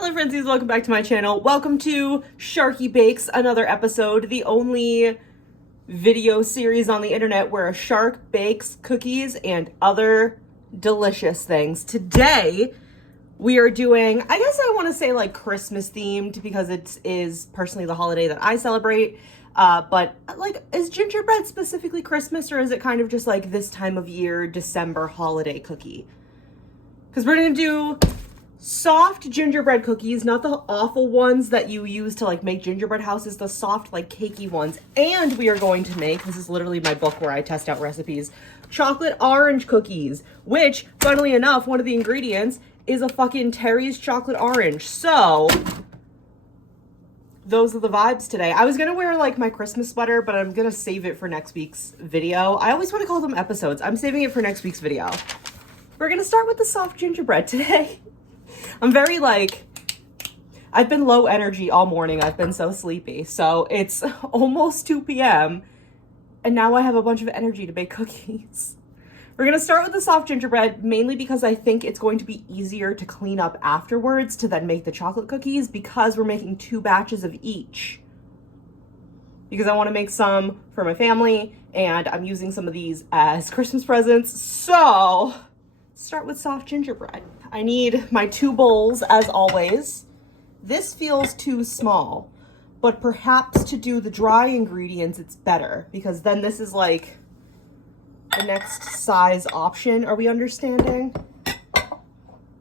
Hello Friendsies, welcome back to my channel. Welcome to Sharky Bakes, another episode, the only video series on the internet where a shark bakes cookies and other delicious things. Today, we are doing, I guess I want to say like Christmas themed because it is personally the holiday that I celebrate. But like, is gingerbread specifically Christmas, or is it kind of just like this time of year, December holiday cookie? Because we're going to do soft gingerbread cookies, not the awful ones that you use to like make gingerbread houses, the soft like cakey ones. And we are going to make, this is literally my book where I test out recipes, chocolate orange cookies, which funnily enough, one of the ingredients is a fucking Terry's chocolate orange. So those are the vibes today. I was gonna wear like my Christmas sweater, but I'm gonna save it for next week's video. I always want to call them episodes. I'm saving it for next week's video. We're gonna start with the soft gingerbread today. I'm very like, I've been low energy all morning. I've been so sleepy. So it's almost 2 p.m. and now I have a bunch of energy to bake cookies. We're going to start with the soft gingerbread, mainly because I think it's going to be easier to clean up afterwards to then make the chocolate cookies, because we're making 2 batches of each. Because I want to make some for my family and I'm using some of these as Christmas presents. So start with soft gingerbread. I need my 2 bowls as always. This feels too small, but perhaps to do the dry ingredients, it's better because then this is like the next size option. Are we understanding?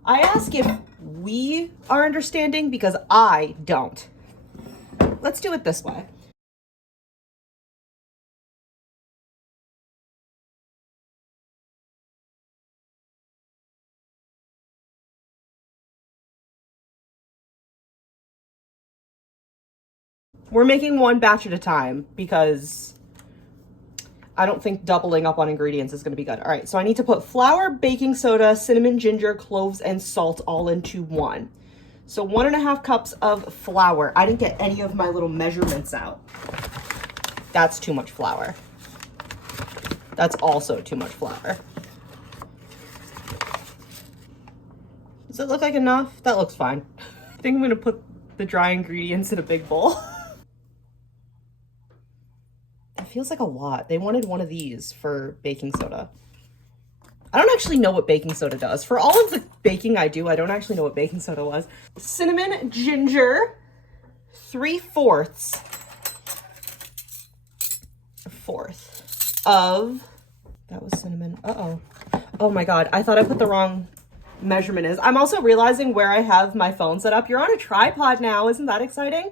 I ask if we are understanding because I don't. Let's do it this way. We're making 1 batch at a time because I don't think doubling up on ingredients is going to be good. All right, so I need to put flour, baking soda, cinnamon, ginger, cloves, and salt all into 1. So 1.5 cups of flour. I didn't get any of my little measurements out. That's too much flour. That's also too much flour. Does it look like enough? That looks fine. I think I'm going to put the dry ingredients in a big bowl. Feels like a lot. They wanted one of these for baking soda. I don't actually know what baking soda does. For all of the baking I do, I don't actually know what baking soda was. Cinnamon, ginger, 3/4 of, that was cinnamon. Uh-oh. Oh my God. I thought I put the wrong measurement is. I'm also realizing where I have my phone set up. You're on a tripod now. Isn't that exciting?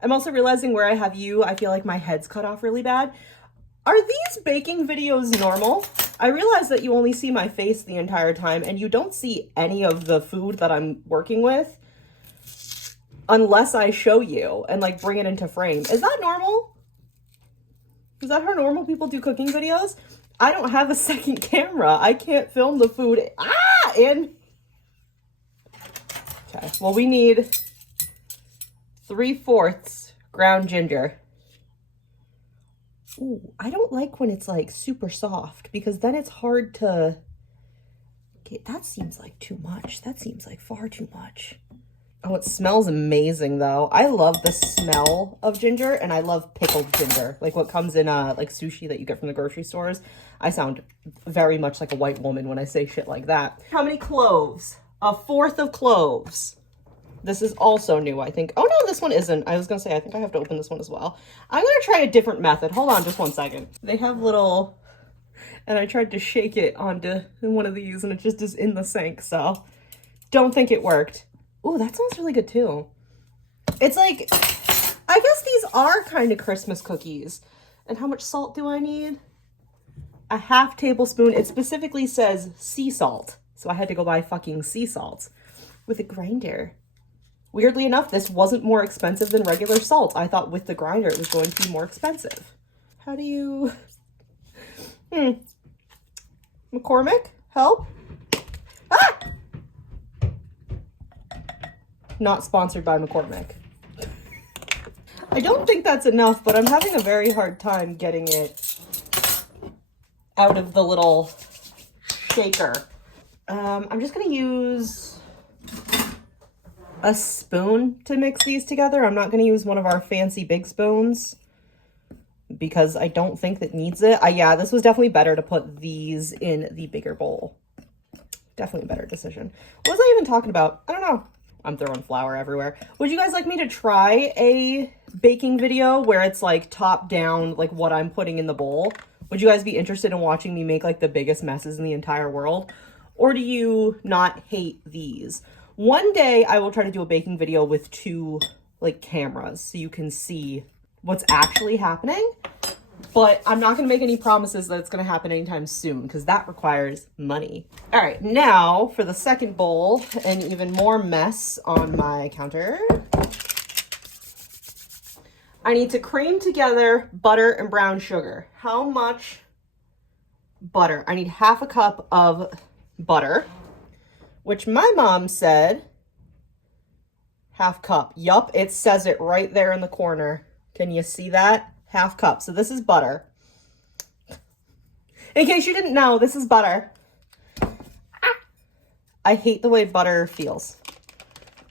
I'm also realizing where I have you, I feel like my head's cut off really bad. Are these baking videos normal? I realize that you only see my face the entire time and you don't see any of the food that I'm working with unless I show you and like bring it into frame. Is that normal? Is that how normal people do cooking videos? I don't have a second camera. I can't film the food. Okay, well we need 3/4 ground ginger. Ooh, I don't like when it's like super soft because then it's hard to get. That seems like too much. That seems like far too much. Oh, it smells amazing though. I love the smell of ginger and I love pickled ginger. Like what comes in like sushi that you get from the grocery stores. I sound very much like a white woman when I say shit like that. How many cloves? 1/4 of cloves. This is also new, I think. Oh no, this one isn't. I was gonna say, I think I have to open this one as well. I'm gonna try a different method. Hold on just 1 second. They have little, and I tried to shake it onto one of these and it just is in the sink, so don't think it worked. Ooh, that smells really good too. It's like, I guess these are kind of Christmas cookies. And how much salt do I need? 1/2 tablespoon. It specifically says sea salt, so I had to go buy fucking sea salt with a grinder. Weirdly enough, this wasn't more expensive than regular salt. I thought with the grinder it was going to be more expensive. How do you... McCormick, help? Ah! Not sponsored by McCormick. I don't think that's enough, but I'm having a very hard time getting it out of the little shaker. I'm just gonna use a spoon to mix these together. I'm not going to use one of our fancy big spoons because I don't think that needs it. Yeah, this was definitely better to put these in the bigger bowl. Definitely a better decision. What was I even talking about? I don't know. I'm throwing flour everywhere. Would you guys like me to try a baking video where it's like top down, like what I'm putting in the bowl? Would you guys be interested in watching me make like the biggest messes in the entire world? Or do you not hate these? One day I will try to do a baking video with 2 like cameras so you can see what's actually happening. But I'm not going to make any promises that it's going to happen anytime soon because that requires money. All right, now for the second bowl and even more mess on my counter. I need to cream together butter and brown sugar. How much butter? I need half a cup of butter, which my mom said half cup. Yup, it says it right there in the corner. Can you see that? Half cup. So this is butter. In case you didn't know, this is butter. I hate the way butter feels.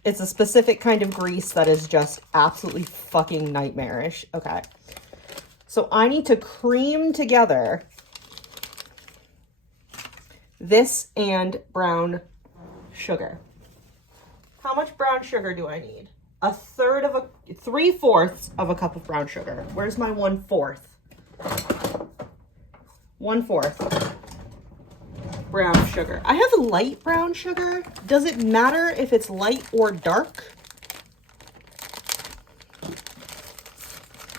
It's a specific kind of grease that is just absolutely fucking nightmarish. Okay. So I need to cream together this and brown sugar. How much brown sugar do I need? 3/4 of a cup of brown sugar. Where's my 1/4? 1/4 brown sugar. I have light brown sugar. Does it matter if it's light or dark?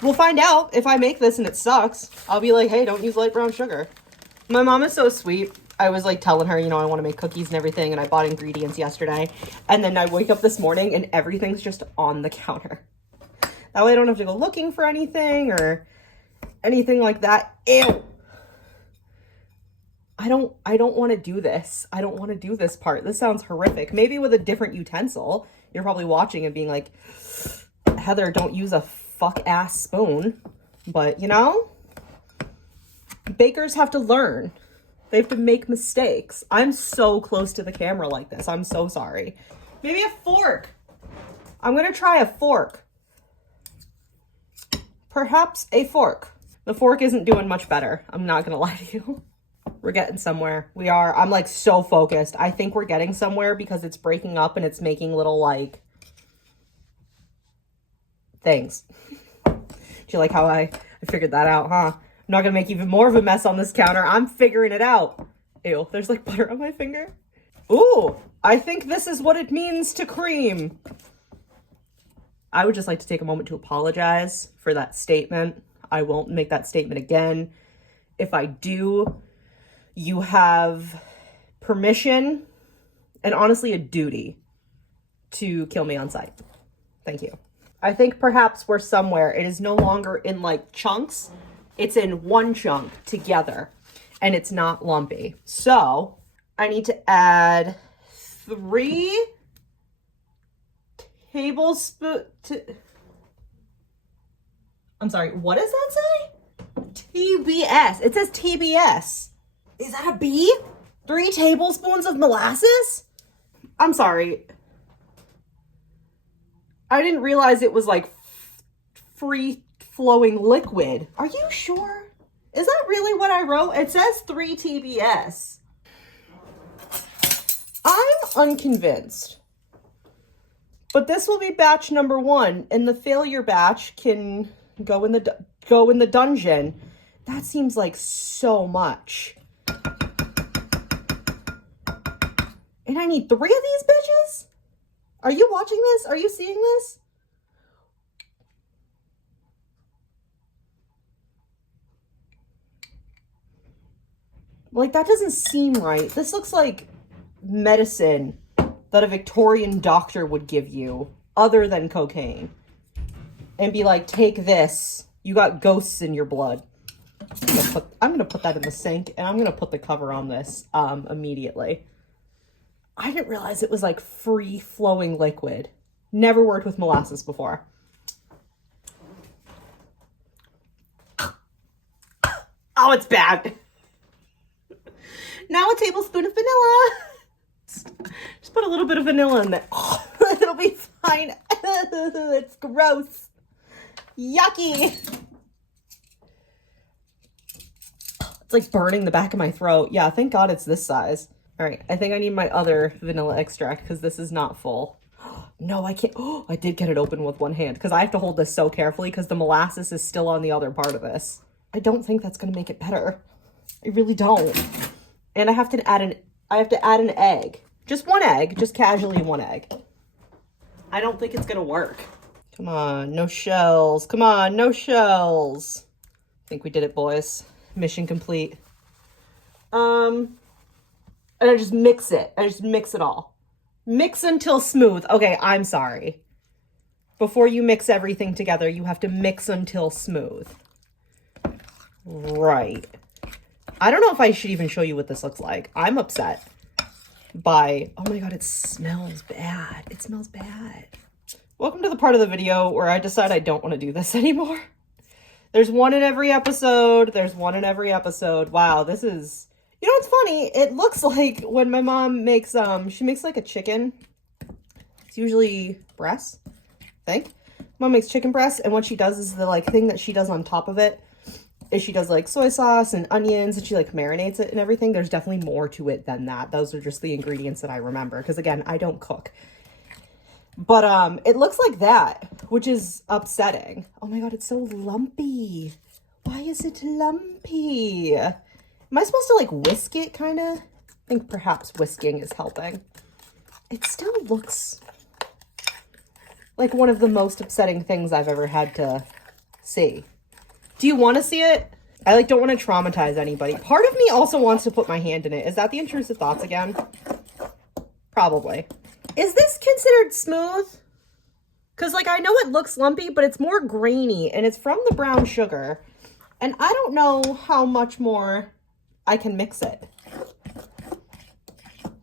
We'll find out. If I make this and it sucks, I'll be like, hey, don't use light brown sugar. My mom is so sweet. I was like telling her, you know, I want to make cookies and everything, and I bought ingredients yesterday. And then I wake up this morning and everything's just on the counter. That way I don't have to go looking for anything or anything like that. Ew. I don't want to do this. I don't want to do this part. This sounds horrific. Maybe with a different utensil. You're probably watching and being like, Heather, don't use a fuck ass spoon. But you know, bakers have to learn. They have to make mistakes. I'm so close to the camera like this. I'm so sorry. Maybe a fork. I'm going to try a fork. Perhaps a fork. The fork isn't doing much better. I'm not going to lie to you. We're getting somewhere. We are. I'm like so focused. I think we're getting somewhere because it's breaking up and it's making little like things. Do you like how I figured that out, huh? I'm not going to make even more of a mess on this counter. I'm figuring it out. Ew, there's like butter on my finger. Ooh, I think this is what it means to cream. I would just like to take a moment to apologize for that statement. I won't make that statement again. If I do, you have permission and honestly a duty to kill me on sight. Thank you. I think perhaps we're somewhere. It is no longer in like chunks. It's in one chunk together and it's not lumpy. So I need to add 3 tablespoons to, I'm sorry, what does that say? TBS. It says TBS. Is that a B? 3 tablespoons of molasses? I'm sorry. I didn't realize it was like free flowing liquid. Are you sure? Is that really what I wrote? It says 3 TBS. I'm unconvinced. But this will be batch number 1, and the failure batch can go in the dungeon. That seems like so much. And I need 3 of these bitches? Are you watching this? Are you seeing this? Like, that doesn't seem right. This looks like medicine that a Victorian doctor would give you other than cocaine. And be like, take this. You got ghosts in your blood. I'm gonna put that in the sink, and I'm gonna put the cover on this immediately. I didn't realize it was like free-flowing liquid. Never worked with molasses before. Oh, it's bad. Now a tablespoon of vanilla. Just put a little bit of vanilla in there. Oh, It'll be fine. It's gross. Yucky. It's like burning the back of my throat. Yeah, thank God it's this size. All right, I think I need my other vanilla extract because this is not full. No, I can't. Oh, I did get it open with one hand because I have to hold this so carefully because the molasses is still on the other part of this. I don't think that's gonna make it better. I really don't. And I have to add an egg. Just one egg, just casually one egg. I don't think it's gonna work. Come on, no shells. Come on, no shells. I think we did it, boys. Mission complete. And I just mix it. I just mix it all. Mix until smooth. Okay, I'm sorry. Before you mix everything together, you have to mix until smooth. Right. I don't know if I should even show you what this looks like. I'm upset by, oh my God, it smells bad. It smells bad. Welcome to the part of the video where I decide I don't want to do this anymore. There's one in every episode. There's one in every episode. Wow, this is... You know what's funny? It looks like when my mom makes, she makes like a chicken. It's usually breast, I think. Mom makes chicken breast, and what she does is the like thing that she does on top of it is she does like soy sauce and onions, and she like marinates it and everything. There's definitely more to it than that. Those are just the ingredients that I remember, because again, I don't cook. But it looks like that, which is upsetting. Oh my God, it's so lumpy. Why is it lumpy? Am I supposed to like whisk it, kind of? I think perhaps whisking is helping. It still looks like one of the most upsetting things I've ever had to see. Do you want to see it? I like don't want to traumatize anybody. Part of me also wants to put my hand in it. Is that the intrusive thoughts again? Probably. Is this considered smooth? Because like I know it looks lumpy, but it's more grainy and it's from the brown sugar. And I don't know how much more I can mix it.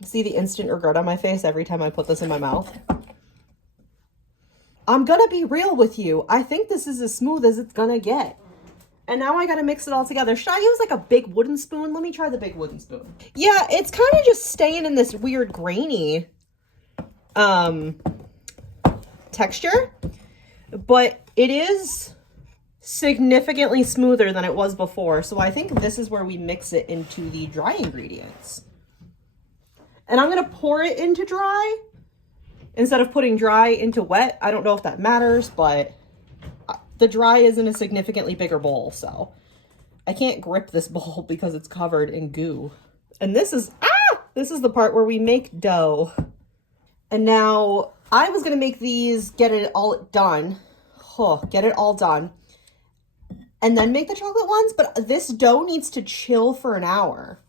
See the instant regret on my face every time I put this in my mouth? I'm gonna be real with you. I think this is as smooth as it's gonna get. And now I gotta mix it all together. Should I use like a big wooden spoon? Let me try the big wooden spoon. Yeah, it's kind of just staying in this weird grainy texture, but it is significantly smoother than it was before. So I think this is where we mix it into the dry ingredients. And I'm gonna pour it into dry instead of putting dry into wet. I don't know if that matters, but the dry is in a significantly bigger bowl, so I can't grip this bowl because it's covered in goo. And this is the part where we make dough. And now I was gonna make these, get it all done, and then make the chocolate ones, but this dough needs to chill for an hour.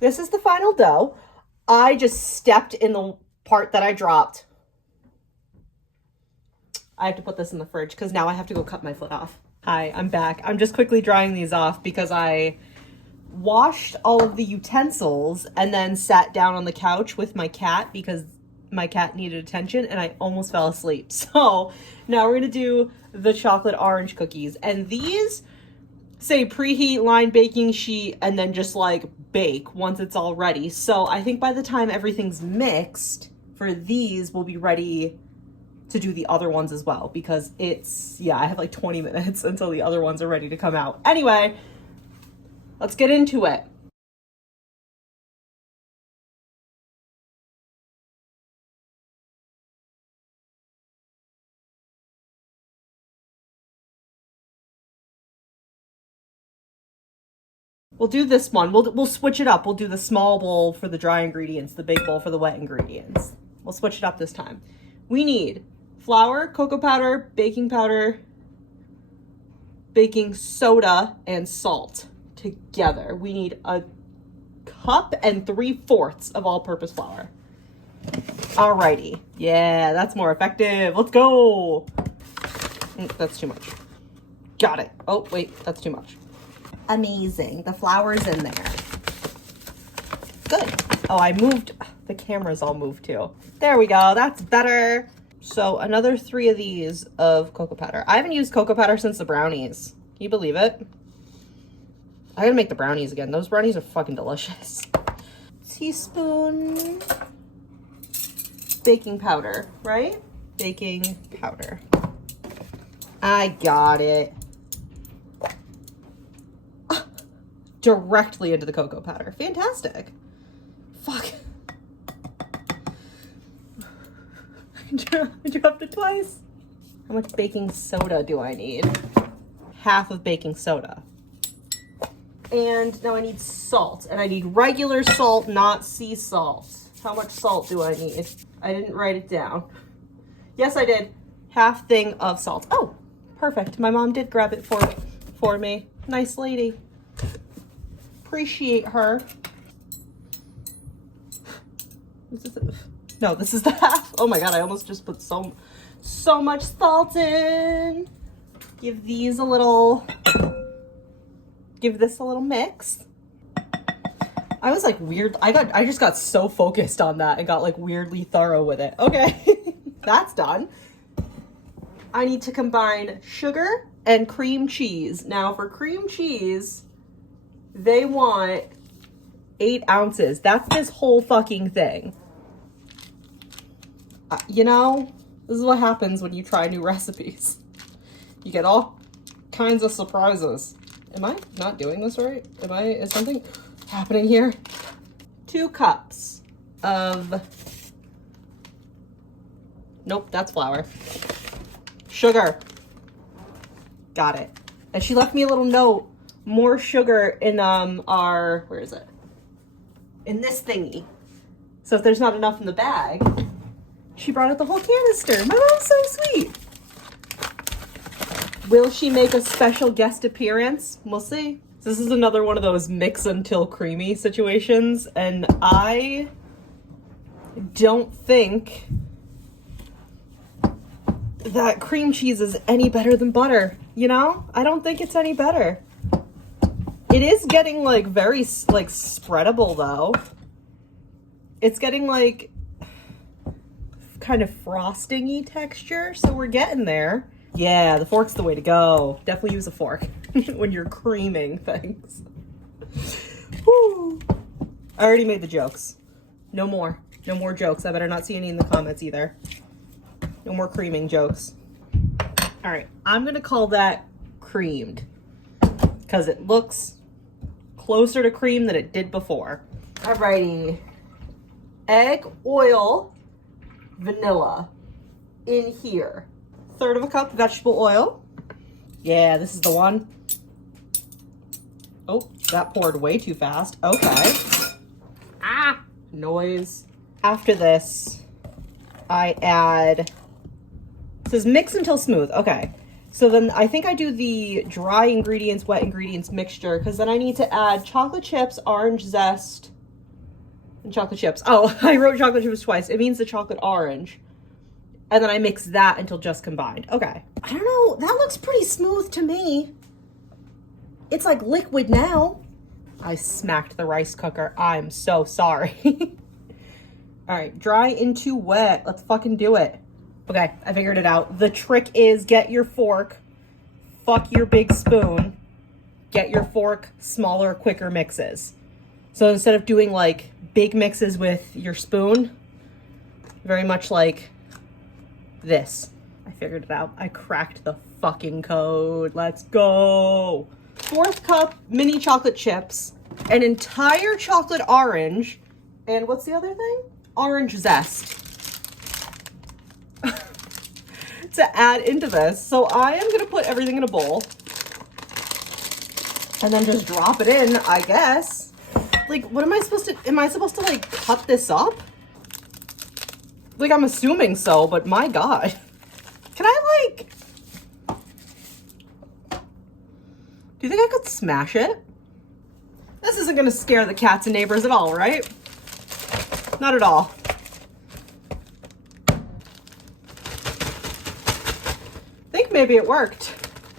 This is the final dough. I just stepped in the part that I dropped. I have to put this in the fridge because now I have to go cut my foot off. Hi, I'm back. I'm just quickly drying these off because I washed all of the utensils and then sat down on the couch with my cat because my cat needed attention and I almost fell asleep. So now we're gonna do the chocolate orange cookies. And these say preheat line baking sheet and then just like bake once it's all ready. So I think by the time everything's mixed for these, we'll be ready to do the other ones as well, because it's, yeah, I have like 20 minutes until the other ones are ready to come out. Anyway, let's get into it. We'll do this one. We'll switch it up. We'll do the small bowl for the dry ingredients, the big bowl for the wet ingredients. We'll switch it up this time. We need flour, cocoa powder, baking soda, and salt together. We need a cup and 3/4 of all-purpose flour. Alrighty. Yeah, that's more effective. Let's go. That's too much. Got it. Oh, wait, that's too much. Amazing. The flour's in there. Good. Oh, I moved. The camera's all moved too. There we go. That's better. So another 3 of these of cocoa powder. I haven't used cocoa powder since the brownies. Can you believe it? I gotta make the brownies again. Those brownies are fucking delicious. Teaspoon. baking powder, right? Baking powder. I got it. Directly into the cocoa powder. Fantastic. Fuck. I dropped it twice. How much baking soda do I need? Half of baking soda. And now I need salt. And I need regular salt, not sea salt. How much salt do I need? I didn't write it down. Yes, I did. Half thing of salt. Oh, perfect. My mom did grab it for me. Nice lady. Appreciate her. No, this is the half. Oh my god, I almost just put so much salt in. Give this a little mix. I was like weird. I just got so focused on that and got like weirdly thorough with it. Okay, that's done. I need to combine sugar and cream cheese. Now for cream cheese, they want 8 ounces. That's this whole fucking thing. You know, this is what happens when you try new recipes. You get all kinds of surprises. Am I not doing this right? Is something happening here? 2 cups of, nope, that's flour. Sugar. Got it. And she left me a little note. More sugar in our, where is it? In this thingy. So if there's not enough in the bag, she brought out the whole canister. My mom's so sweet. Will she make a special guest appearance? We'll see. This is another one of those mix until creamy situations, and I don't think that cream cheese is any better than butter. You know? I don't think it's any better. It is getting like very like spreadable though. It's getting like kind of frosting-y texture, so we're getting there. Yeah, the fork's the way to go. Definitely use a fork when you're creaming things. Woo. I already made the jokes. No more. No more jokes. I better not see any in the comments either. No more creaming jokes. All right, I'm gonna call that creamed because it looks closer to cream than it did before. Alrighty. Egg, oil, vanilla in here. 1/3 of a cup vegetable oil. Yeah, this is the one. Oh, that poured way too fast. Okay. Ah, noise. After this, I add, it says mix until smooth. Okay. So then I think I do the dry ingredients, wet ingredients mixture, because then I need to add chocolate chips, orange zest, and chocolate chips. Oh, I wrote chocolate chips twice. It means the chocolate orange. And then I mix that until just combined. Okay. I don't know. That looks pretty smooth to me. It's like liquid now. I smacked the rice cooker. I'm so sorry. All right. Dry into wet. Let's fucking do it. Okay. I figured it out. The trick is get your fork. Fuck your big spoon. Get your fork. Smaller, quicker mixes. So instead of doing like big mixes with your spoon, very much like this. I figured it out. I cracked the fucking code. Let's go. 4th cup mini chocolate chips, an entire chocolate orange, and what's the other thing? Orange zest. To add into this. So I am going to put everything in a bowl and then just drop it in, I guess. Like, what am I supposed to like cut this up? Like, I'm assuming so, but my God. Can I, like... Do you think I could smash it? This isn't gonna scare the cats and neighbors at all, right? Not at all. I think maybe it worked.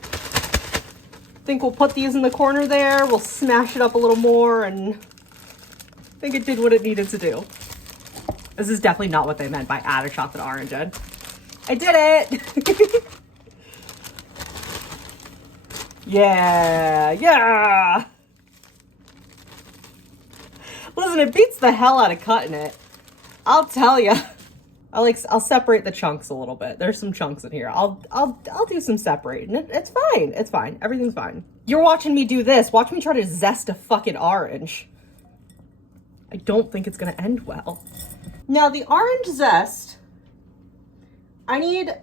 I think we'll put these in the corner there. We'll smash it up a little more, and I think it did what it needed to do. This is definitely not what they meant by add a chocolate orange in. I did it! Yeah, yeah! Listen, it beats the hell out of cutting it. I'll tell ya. I'll separate the chunks a little bit. There's some chunks in here. I'll do some separating. It's fine. It's fine. Everything's fine. You're watching me do this. Watch me try to zest a fucking orange. I don't think it's gonna end well. Now the orange zest, I need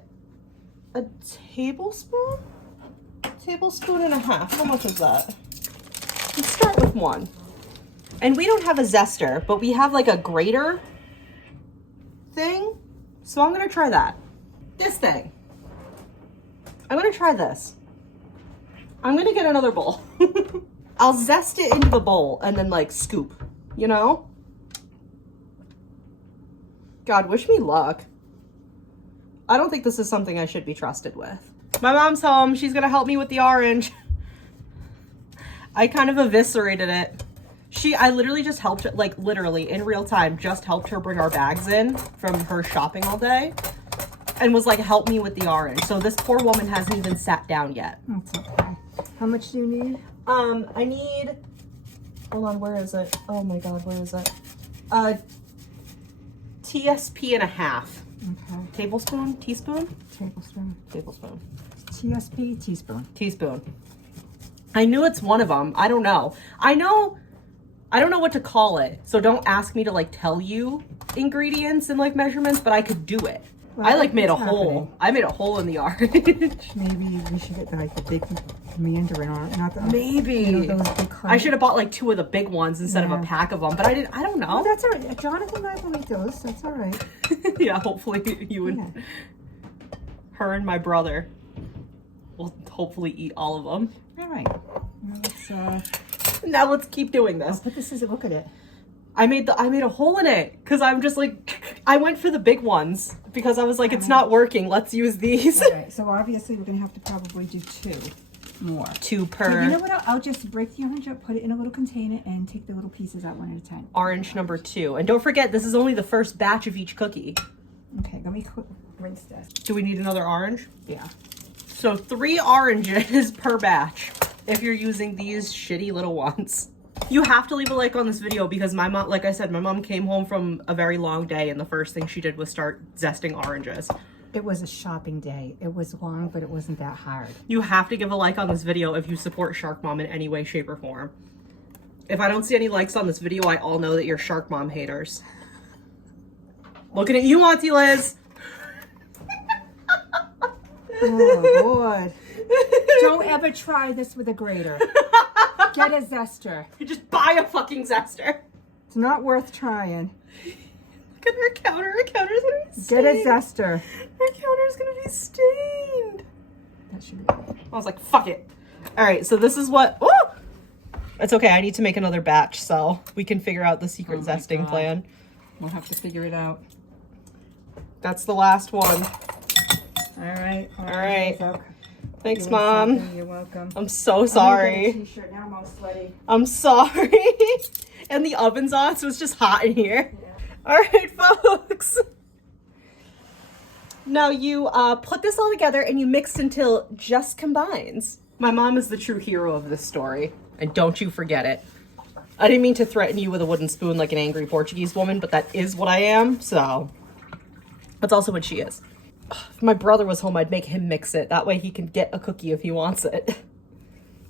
a tablespoon? Tablespoon and a half. How much is that? Let's start with one. And we don't have a zester, but we have like a grater thing. So I'm gonna try that. This thing. I'm gonna try this. I'm gonna get another bowl. I'll zest it into the bowl and then like scoop, you know? God, wish me luck. I don't think this is something I should be trusted with. My mom's home. She's gonna help me with the orange. I kind of eviscerated it. I literally just helped, like literally in real time, just helped her bring our bags in from her shopping all day and was like, help me with the orange. So this poor woman hasn't even sat down yet. That's okay. How much do you need? I need, hold on, where is it? Oh my God, where is it? TSP and a half. Okay. Tablespoon? Teaspoon? Tablespoon. Tablespoon. TSP, teaspoon. Teaspoon. I knew it's one of them. I don't know. I don't know what to call it. So don't ask me to like tell you ingredients and like measurements, but I could do it. Well, I like made a happening. hole. I made a hole in the orange. Maybe we should get like the big mandarin on it. Not the, Maybe. You know, those big I should have bought like 2 of the big ones instead of a pack of them, but I don't know. Oh, that's all right. Jonathan and I will eat those. That's all right. Yeah, hopefully you and her and my brother will hopefully eat all of them. All right. Now let's keep doing this. But this is a look at it. I made a hole in it because I'm just like, I went for the big ones because I was like, it's not working. Let's use these. All right. So obviously we're gonna have to probably do 2 more. 2 per. So you know what? I'll just break the orange up, put it in a little container, and take the little pieces out one at a time. Orange number 2, and don't forget this is only the first batch of each cookie. Okay. Let me rinse this. Do we need another orange? Yeah. So 3 oranges per batch if you're using these shitty little ones. You have to leave a like on this video because my mom, like I said, my mom came home from a very long day and the first thing she did was start zesting oranges. It was a shopping day. It was long, but it wasn't that hard. You have to give a like on this video if you support Shark Mom in any way, shape, or form. If I don't see any likes on this video, I all know that you're Shark Mom haters. Looking at you, Auntie Liz. Oh, Lord. Don't ever try this with a grater. Get a zester. Just buy a fucking zester. It's not worth trying. Look at her counter. Her counter's gonna be stained. Get a zester. Her counter's gonna be stained. That should be good. I was like, fuck it. All right, so this is what... Oh! It's okay. I need to make another batch so we can figure out the secret zesting plan. We'll have to figure it out. That's the last one. All right. All right. Okay. Thanks, Mom. You're welcome. I'm so sorry. T-shirt. Now I'm all sweaty. I'm sorry. And the oven's on, so it's just hot in here. Yeah. All right, folks. Now you put this all together and you mix until it just combines. My mom is the true hero of this story, and don't you forget it. I didn't mean to threaten you with a wooden spoon like an angry Portuguese woman, but that is what I am, so that's also what she is. If my brother was home, I'd make him mix it. That way he can get a cookie if he wants it.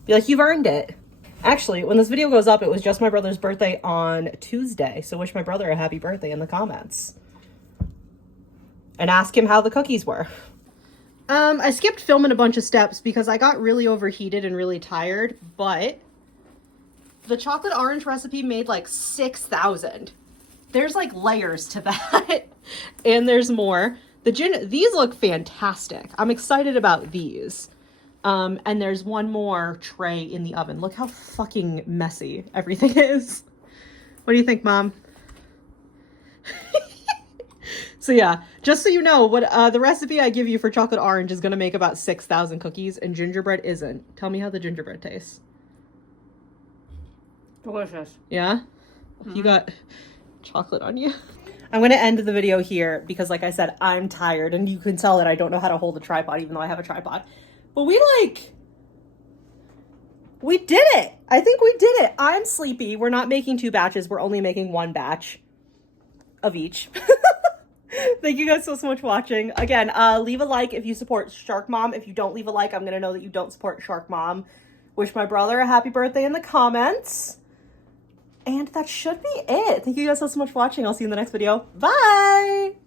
Be like, you've earned it. Actually, when this video goes up, it was just my brother's birthday on Tuesday. So wish my brother a happy birthday in the comments. And ask him how the cookies were. I skipped filming a bunch of steps because I got really overheated and really tired. But the chocolate orange recipe made like 6,000. There's like layers to that. And there's more. These look fantastic. I'm excited about these. And there's one more tray in the oven. Look how fucking messy everything is. What do you think, Mom? So yeah, just so you know, what the recipe I give you for chocolate orange is going to make about 6,000 cookies, and gingerbread isn't. Tell me how the gingerbread tastes. Delicious. Yeah? You got chocolate on you? I'm going to end the video here because, like I said, I'm tired, and you can tell that I don't know how to hold a tripod, even though I have a tripod. But we did it. I think we did it. I'm sleepy. We're not making 2 batches. We're only making 1 batch of each. Thank you guys so much for watching. Again, leave a like if you support Shark Mom. If you don't leave a like, I'm going to know that you don't support Shark Mom. Wish my brother a happy birthday in the comments. And that should be it. Thank you guys so much for watching. I'll see you in the next video. Bye!